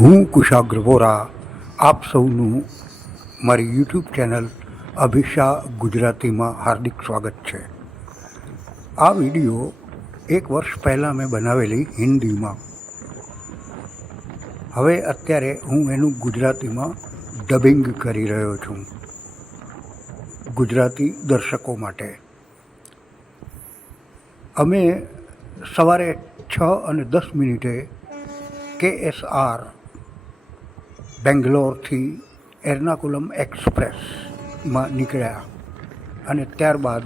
હું કુશાગ્ર વોરા આપ સૌનું મારી યુટ્યુબ ચેનલ અભિષા ગુજરાતીમાં હાર્દિક સ્વાગત છે. આ વિડીયો 1 વર્ષ પહેલાં મેં બનાવેલી હિન્દીમાં. હવે અત્યારે હું એનું ગુજરાતીમાં ડબિંગ કરી રહ્યો છું ગુજરાતી દર્શકો માટે. અમે સવારે 6:10 KSR બેંગ્લોરથી એર્નાકુલમ એક્સપ્રેસમાં નીકળ્યા અને ત્યારબાદ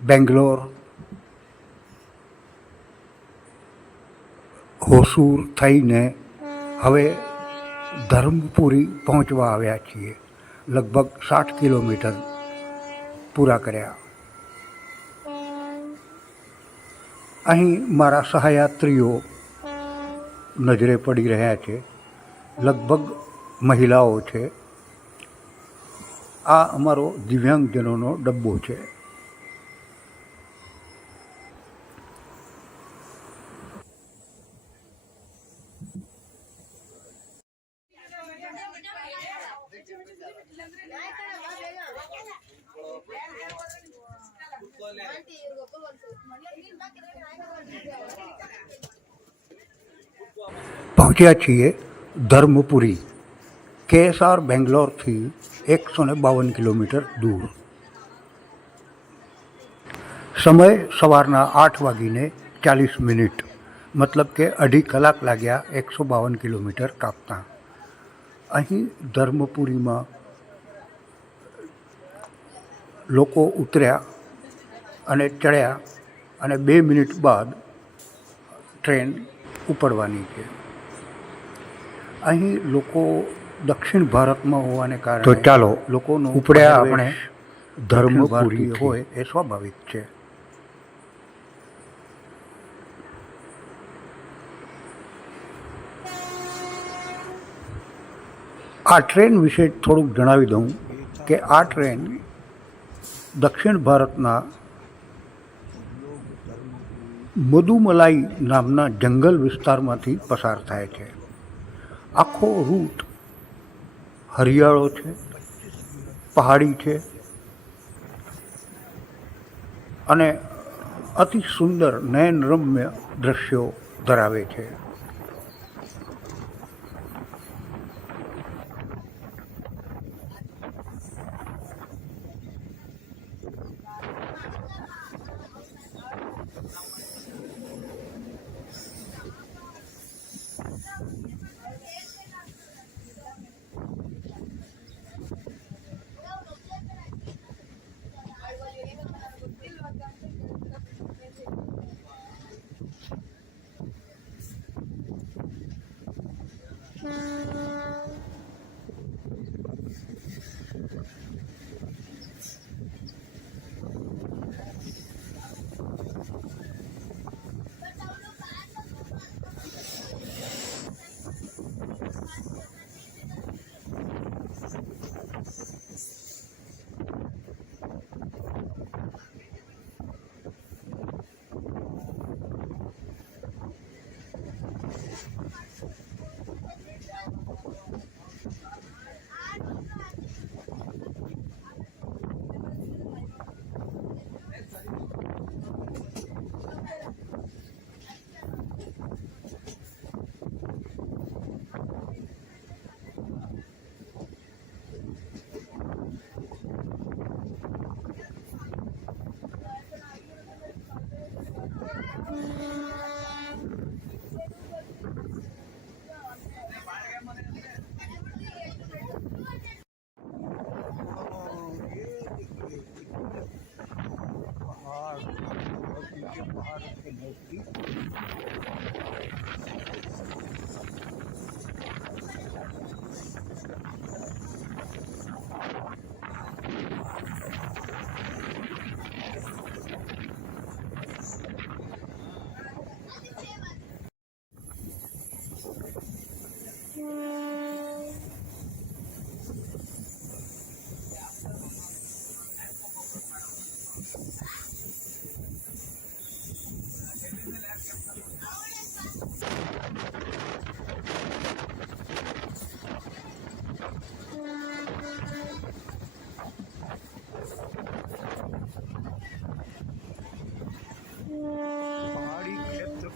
બેંગ્લોર, હોસૂર થઈને હવે ધર્મપુરી પહોંચવા આવ્યા છીએ. લગભગ 60 કિલોમીટર પૂરા કર્યા. અહીં મારા સહયાત્રીઓ નજરે પડી રહ્યા છે. લગભગ મહિલાઓ છે. આ અમારો દિવ્યાંગજનોનો ડબ્બો છે. પહોંચ્યા છીએ ધર્મપુરી. KSR બેંગ્લોરથી 152 કિલોમીટર દૂર. સમય સવારના 8:40, મતલબ કે 2.5 કલાક લાગ્યા 152 કિલોમીટર કાપતા. અહીં ધર્મપુરીમાં લોકો ઉતર્યા અને ચડ્યા અને 2 મિનિટ બાદ ટ્રેન ઉપડવાની છે. અહીં લોકો દક્ષિણ ભારતમાં હોવાને કારણે તો ચાલો લોકોનો ઉપડ્યા આપણે ધર્મપુરી હોય એ સ્વાભાવિક છે. આ ટ્રેન વિશે થોડુંક જણાવી દઉં કે આ ટ્રેન દક્ષિણ ભારતના મદુમલાઈ નામના જંગલ વિસ્તારમાંથી પસાર થાય છે. આખો રૂટ હરિયાળો છે, પહાડી છે અને અતિ સુંદર નયનરમ્ય દ્રશ્યો ધરાવે છે.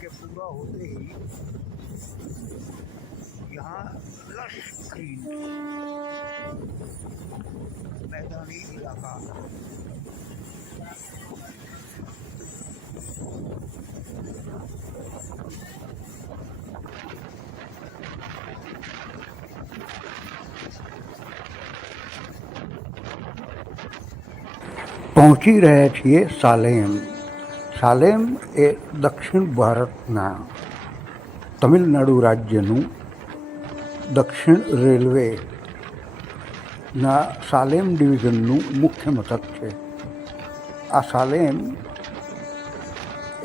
के पूरा होते ही यहाँ लश ग्रीन मैदानी इलाका, પહોંચી રહ્યા છીએ સાલેમ. સાલેમ એ દક્ષિણ ભારતના તમિલનાડુ રાજ્યનું દક્ષિણ રેલવેના સાલેમ ડિવિઝનનું મુખ્ય મથક છે. આ સાલેમ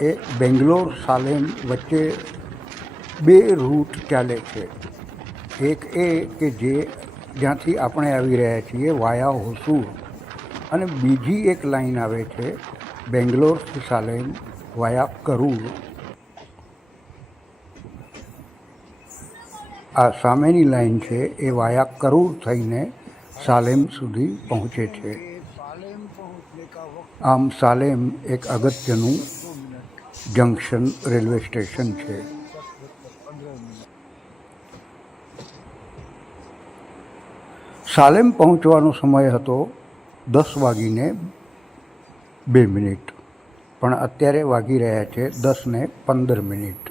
એ બેંગ્લોર સાલેમ વચ્ચે બે રૂટ ચાલે છે. એક એ કે જે જ્યાંથી આપણે આવી રહ્યા છીએ વાયા હોસુર, અને બીજી એક લાઈન આવે છે બેંગ્લોરથી સાલેમ વાયા કરૂર. આ સામેની લાઈન છે એ વાયા કરૂર થઈને સાલેમ સુધી પહોંચે છે. આમ સાલેમ એક અગત્યનું જંક્શન રેલવે સ્ટેશન છે. સાલેમ પહોંચવાનો સમય હતો 10:02, પણ અત્યારે વાગી રહ્યા છે 10:15.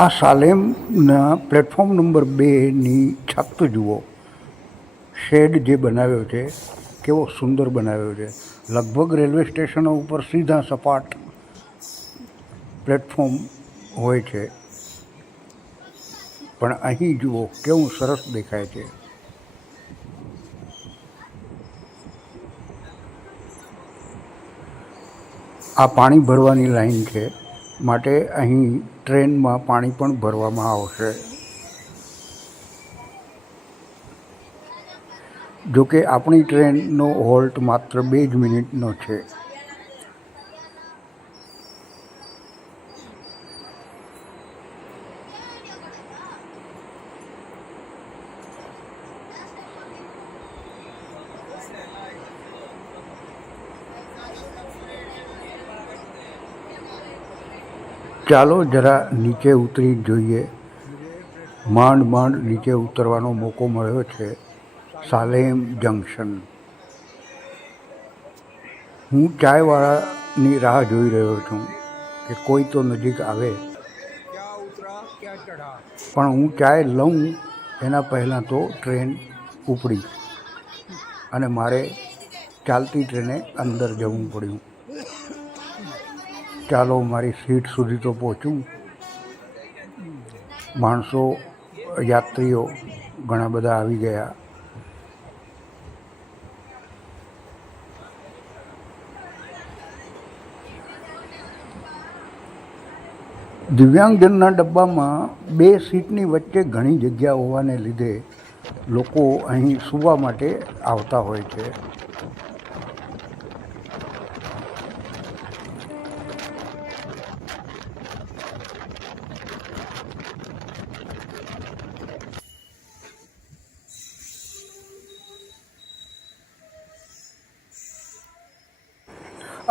આ સાલેમના પ્લેટફોર્મ નંબર 2ની છત જુઓ. શેડ જે બનાવ્યો છે કેવો સુંદર બનાવ્યો છે. લગભગ રેલવે સ્ટેશનો ઉપર સીધા સપાટ પ્લેટફોર્મ હોય છે, પણ અહીં જુઓ કેવું સરસ દેખાય છે. આ પાણી ભરવાની લાઈન છે, માટે અહીં ટ્રેનમાં પાણી પણ ભરવામાં આવશે. જોકે આપણી ટ્રેનનો હોલ્ટ માત્ર 2 જ મિનિટનો છે. ચાલો જરા નીચે ઉતરી જોઈએ. માંડ નીચે ઉતરવાનો મોકો મળ્યો છે. સાલેમ જંકશન. હું ચાયવાળાની રાહ જોઈ રહ્યો છું કે કોઈ તો નજીક આવે, પણ હું ચાય લઉં એના પહેલાં તો ટ્રેન ઉપડી અને મારે ચાલતી ટ્રેને અંદર જવું પડ્યું. ચાલો મારી સીટ સુધી તો પહોંચું. માણસો, યાત્રીઓ ઘણા બધા આવી ગયા. દિવ્યાંગજનના ડબ્બામાં 2 સીટની વચ્ચે ઘણી જગ્યા હોવાને લીધે લોકો અહીં સૂવા માટે આવતા હોય છે.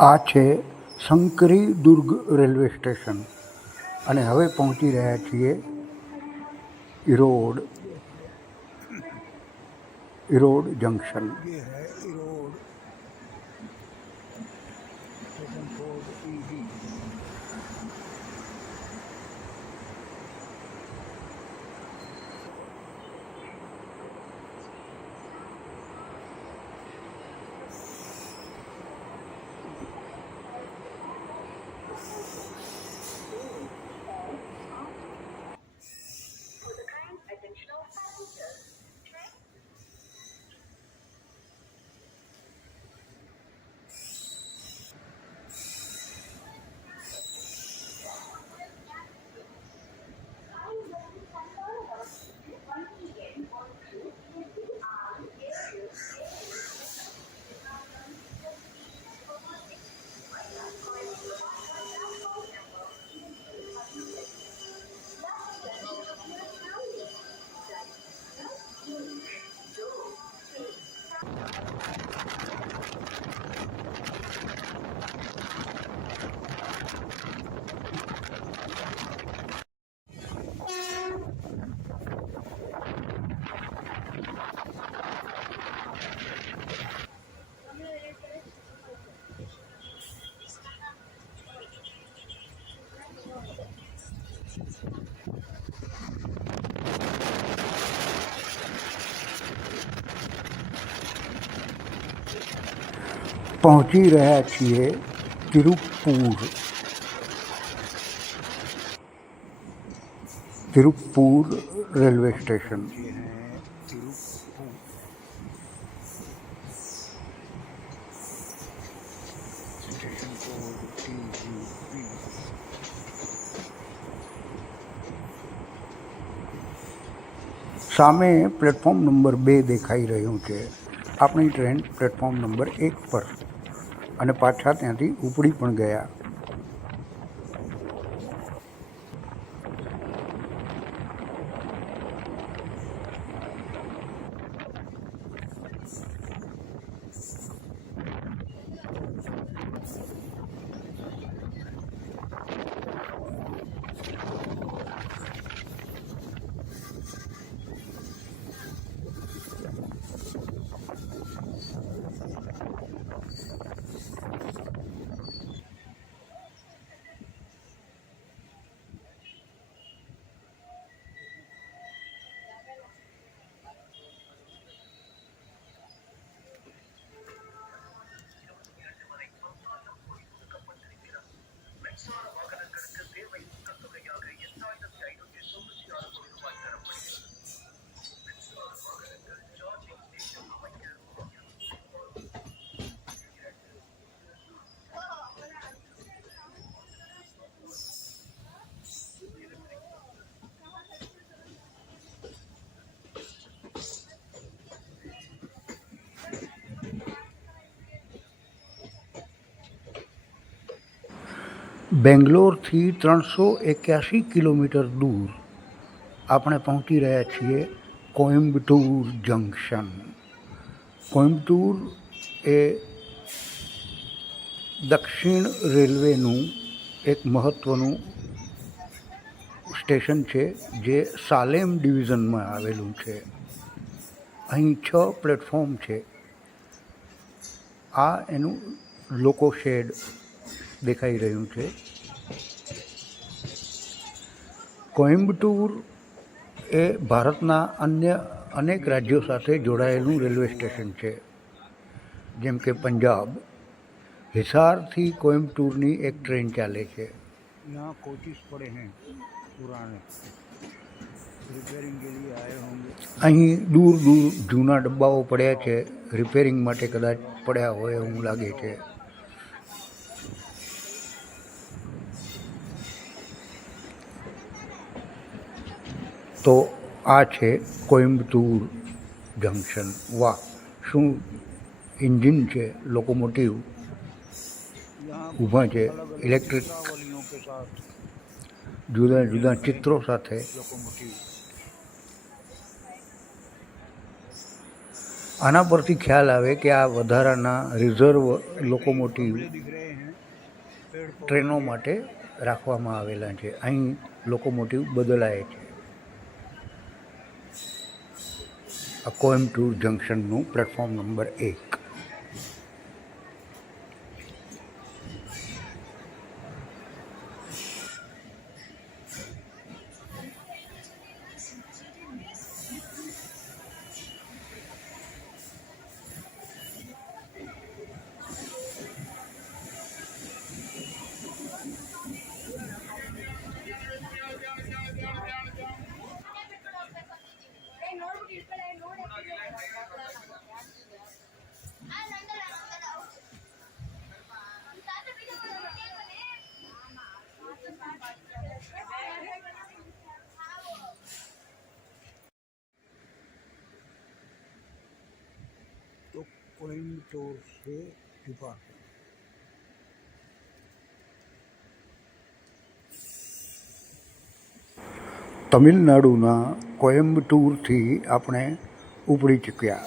આ છે શંકરી દુર્ગ રેલવે સ્ટેશન, અને હવે પહોંચી રહ્યા છીએ ઈરોડ જંકશન. પહોંચી રહ્યા છીએ तिरुप्पुर रेलवे स्टेशन। સામે પ્લેટફોર્મ નંબર 2 દેખાઈ રહ્યું છે। આપણી ટ્રેન પ્લેટફોર્મ નંબર 1 પર અને પાછા ત્યાંથી ઉપડી પણ ગયા। બેંગ્લોરથી 381 કિલોમીટર દૂર આપણે પહોંચી રહ્યા છીએ કોઇમ્બતુર જંકશન। કોઇમ્બતુર એ દક્ષિણ રેલવેનું એક મહત્ત્વનું સ્ટેશન છે જે સાલેમ ડિવિઝનમાં આવેલું છે। અહીં 6 પ્લેટફોર્મ છે। આ એનું લોકો શેડ દેખાઈ રહ્યું છે। કોઇમ્બતુર એ ભારતના અન્ય અનેક રાજ્યો સાથે જોડાયેલું રેલવે સ્ટેશન છે, જેમ કે પંજાબ। हिसारથી कोयम्बटूरनी एक ट्रेन चाले છે। यहाँ कोचिस पड़े हैं पुराने, रिपेयरिंग के लिए आए होंगे। અહીં દૂર દૂર જૂના ડબ્બાઓ પડ્યા છે, રિપેરિંગ માટે કદાચ પડ્યા હોય એવું લાગે છે। તો આ છે કોઇમ્બતુર જંકશન। વાહ, શું એન્જિન છે, લોકોમોટિવ ઊભા છે, ઇલેક્ટ્રિક જુદા જુદા ચિત્રો સાથે। આના પરથી ખ્યાલ આવે કે આ વધારાના રિઝર્વ લોકોમોટિવ ટ્રેનો માટે રાખવામાં આવેલા છે। અહીં લોકોમોટિવ બદલાય છે। આ કોઇમ્બતુર જંકશનનું પ્લેટફોર્મ નંબર 1। तो कोयम्बटूर से डिपार्चर। તમિલનાડુના કોયમ્બટૂરથી આપણે ઉપડી ચૂક્યા।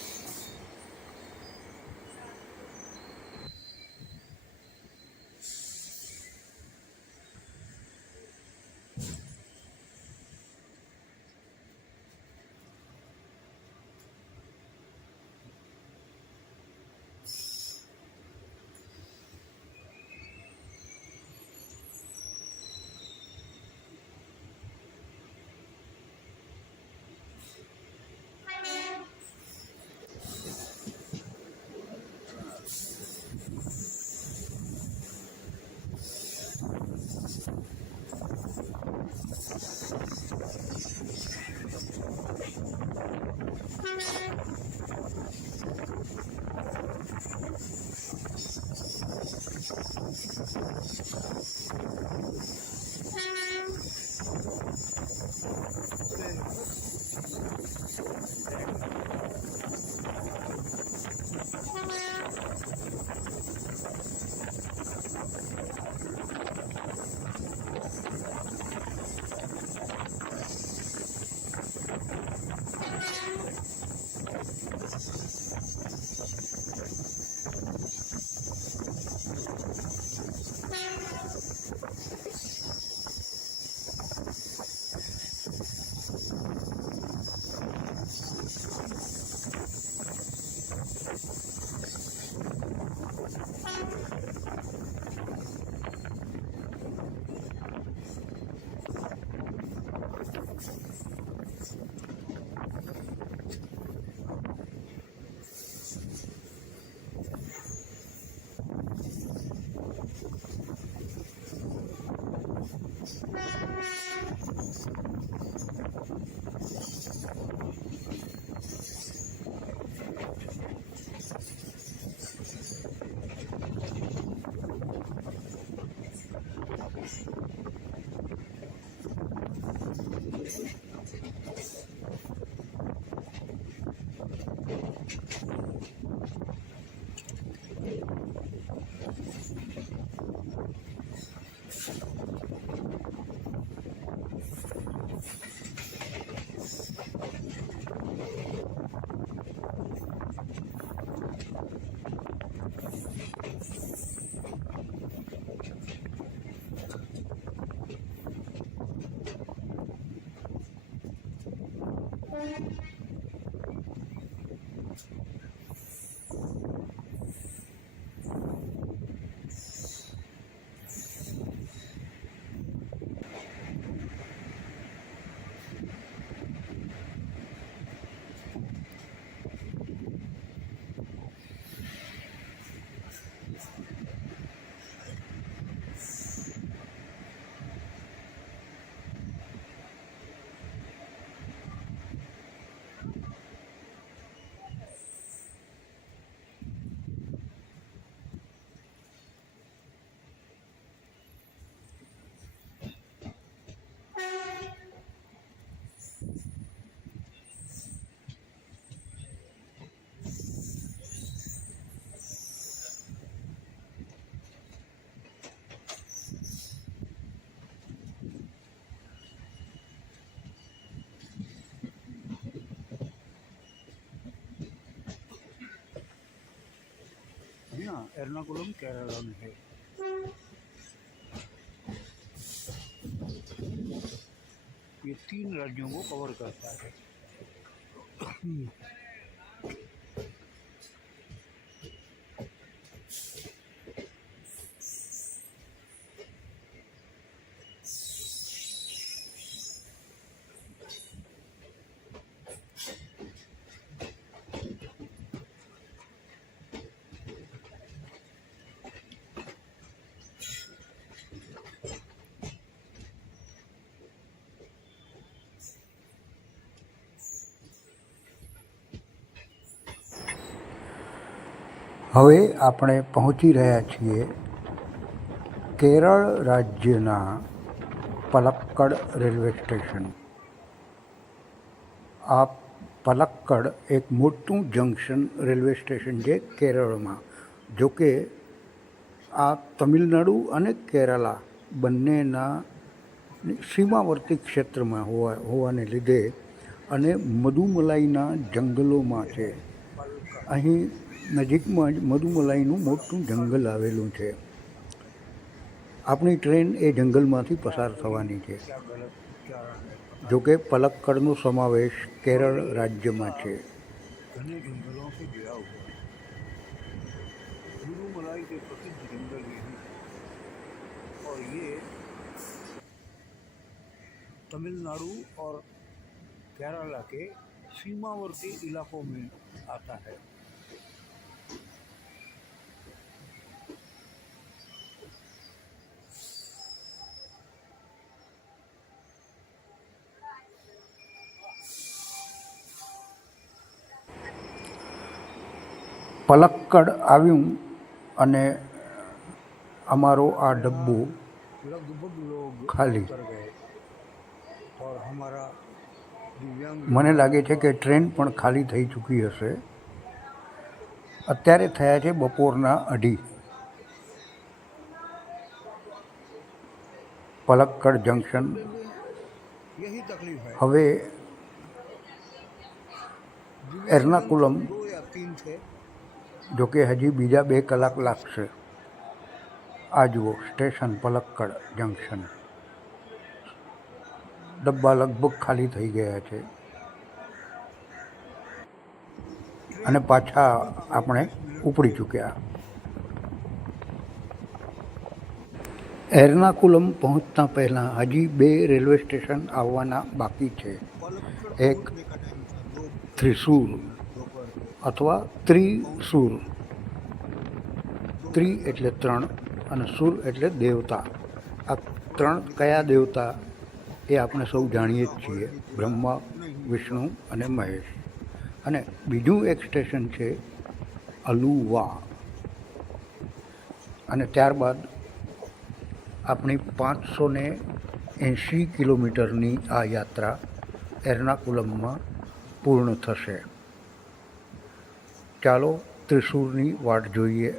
एर्नाकुलम केरला में है। ये 3 राज्यों को कवर करता है। હવે આપણે પહોંચી રહ્યા છીએ કેરળ રાજ્યના પલક્કડ રેલવે સ્ટેશન. આ પલક્કડ એક મોટું જંક્શન રેલવે સ્ટેશન છે કેરળમાં. જોકે આ તમિલનાડુ અને કેરલા બંનેના સીમાવર્તી ક્ષેત્રમાં હોવાને લીધે અને મધુમલાઈના જંગલોમાં છે. અહીં નજીકમાં જ મધુમલાઈનું મોટું જંગલ આવેલું છે. આપણી ટ્રેન એ જંગલમાંથી પસાર થવાની છે. જોકે પલક્કડનો સમાવેશ કેરળ રાજ્યમાં છે. ઘને જંગલોं से घिरा हुआ है. मधुमलाई के प्रसिद्ध जंगल यही है और ये तमिलनाडु और केरला के सीमावर्ती इलाकों में आता है. પલક્કડ આવ્યું અને અમારો આ ડબ્બો ખાલી. મને લાગે છે કે ટ્રેન પણ ખાલી થઈ ચૂકી હશે. અત્યારે થયા છે બપોરના 2:30. પલક્કડ જંકશન હવે એર્નાકુલમ, જોકે હજી બીજા 2 કલાક લાગશે. આ જુઓ સ્ટેશન પલક્કડ જંકશન. ડબ્બા લગભગ ખાલી થઈ ગયા છે અને પાછા આપણે ઉપડી ચૂક્યા. એર્નાકુલમ પહોંચતા પહેલાં હજી 2 રેલવે સ્ટેશન આવવાના બાકી છે. એક થ્રિસુર અથવા ત્રિસુર. ત્રિ એટલે 3 અને સુર એટલે દેવતા. આ 3 કયા દેવતા એ આપણે સૌ જાણીએ જ છીએ, બ્રહ્મા, વિષ્ણુ અને મહેશ. અને બીજું એક સ્ટેશન છે અલુવા. અને ત્યારબાદ આપણી 580 કિલોમીટરની આ યાત્રા એર્નાકુલમમાં પૂર્ણ થશે. ચાલો ત્રિસુરની વાટ જોઈએ.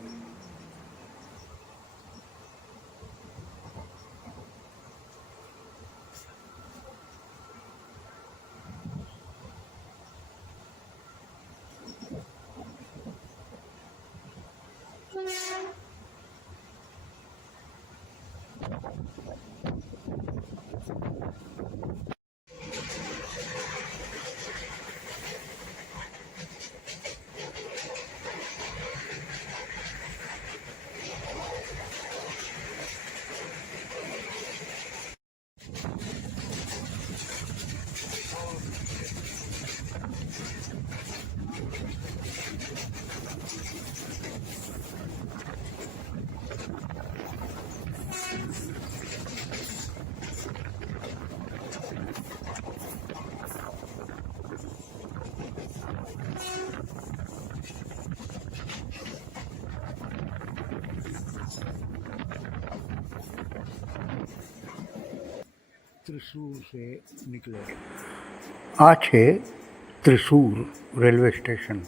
त्रिशूर से निकले. आ छे त्रिशूर रेलवे स्टेशन.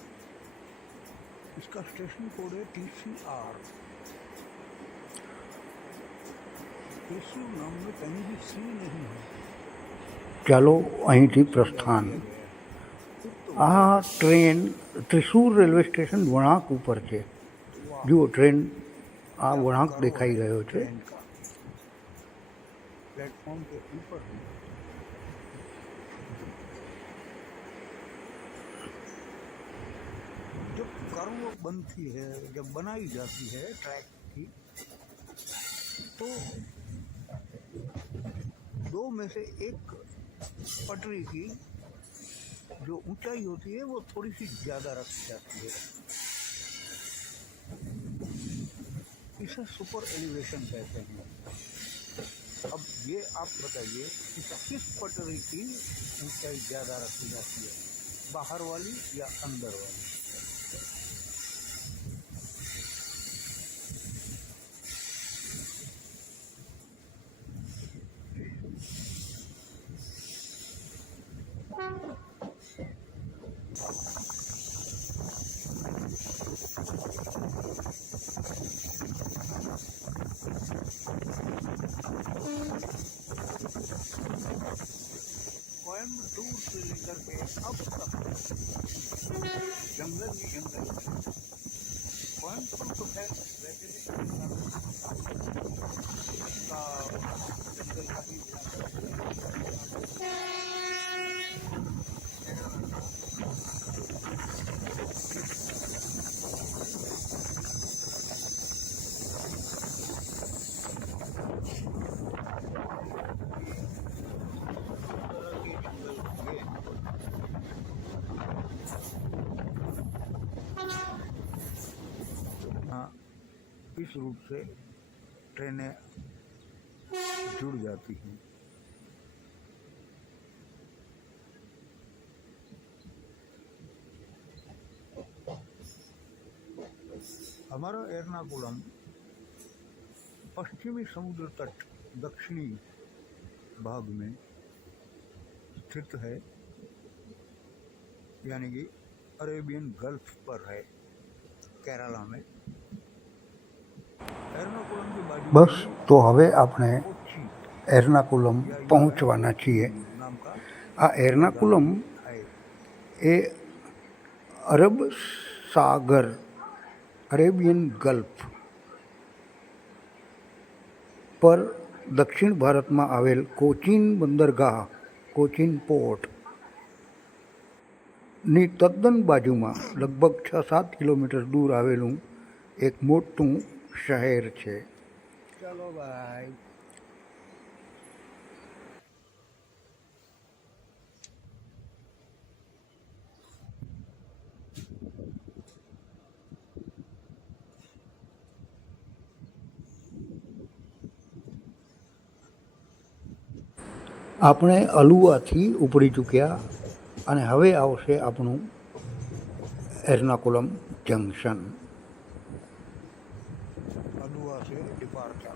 इसका स्टेशन कोड है TCR. त्रिशूर नाम में कहीं भी सी नहीं है. ચાલો અહીંથી પ્રસ્થાન. આ ટ્રેન ત્રિશૂર રેલવે સ્ટેશન વળાંક ઉપર છે. જુઓ ટ્રેન આ વળાંક દેખાઈ રહ્યો છે. ट्रेन का प्लेटफॉर्म के ऊपर हूँ. जब कर्व बनती है, जब बनाई जाती है ट्रैक की, तो दो में से एक पटरी की जो ऊंचाई होती है वो थोड़ी सी ज़्यादा रखी जाती है. इसे सुपर एलिवेशन कहते हैं. अब ये आप बताइए कि किस पटरी की ऊंचाई ज़्यादा रखी जाती है, बाहर वाली या अंदर वाली? कोयम्बटूर से लेकर के अब तक जंगल ही जंगल है. कोयम्बटूर तो खैर वैसे भी का जंगल का ही इलाका है. इस रूट से ट्रेनें जुड़ जाती हैं. हमारा एर्नाकुलम पश्चिमी समुद्र तट दक्षिणी भाग में स्थित है, यानी कि अरेबियन गल्फ पर है, केरला में. एर्नाकुलम की बाजू બસ તો હવે આપણે कोच्चि એર્નાકુલમ પહોંચવાના છીએ. नाम का આ એર્નાકુલમ है. એ અરબ સાગર અરેબિયન ગલ્ફ પર દક્ષિણ ભારતમાં આવેલ કોચીન બંદરગાહ કોચીન પોર્ટની તદ્દન બાજુમાં લગભગ 6-7 કિલોમીટર દૂર આવેલું એક મોટું શહેર છે. चलो भाई. આપણે અલુવાથી ઉપડી ચૂક્યા અને હવે આવશે આપણું એર્નાકુલમ જંકશન. अदुआ से डिपार्चर.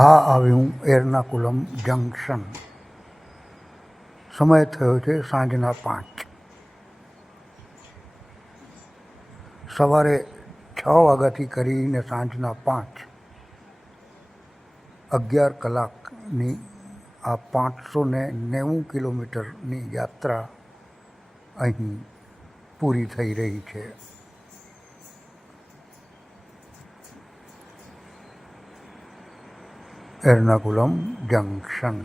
આ આવ્યું એર્નાકુલમ જંકશન. સમય થયો છે સાંજના 5. સવારે 6 વાગ્યાથી કરીને સાંજના 5, 11 કલાકની આ 590 કિલોમીટરની યાત્રા અહીં પૂરી થઈ રહી છે. એર્નાકુલમ જંકશન.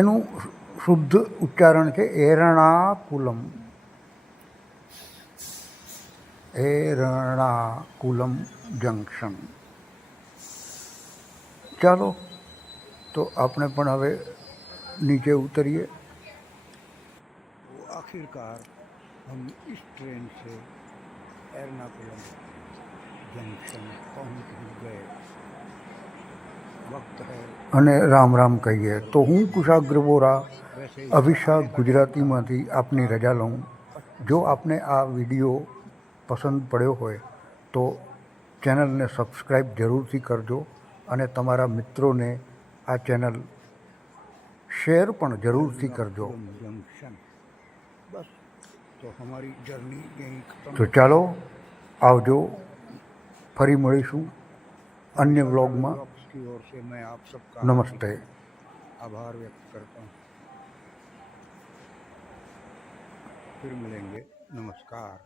એનું શુદ્ધ ઉચ્ચારણ છે એરણાકુલમ. એરણાકુલમ જંકશન. ચાલો તો આપણે પણ હવે નીચે ઉતરીએ. आखिरकार हम इस ट्रेन से एर्नाकुलम जंक्शन पहुंच ही गए. वक्त है અને રામ રામ કહીએ. તો હું કુશાગ્ર વોરા અભિષા ગુજરાતીમાંથી આપની રજા લઉં. જો આપને આ વિડીયો પસંદ પડ્યો હોય તો ચેનલને સબસ્ક્રાઈબ જરૂરથી કરજો અને તમારા મિત્રોને આ ચેનલ શેર પણ જરૂરથી કરજો. બસ તો હમારી જર્ની યહીં ખતમ. તો ચાલો આવજો, ફરી મળીશું अन्य व्लॉग में. की ओर से मैं आप सबका नमस्ते, आभार व्यक्त करता हूँ. फिर मिलेंगे. नमस्कार.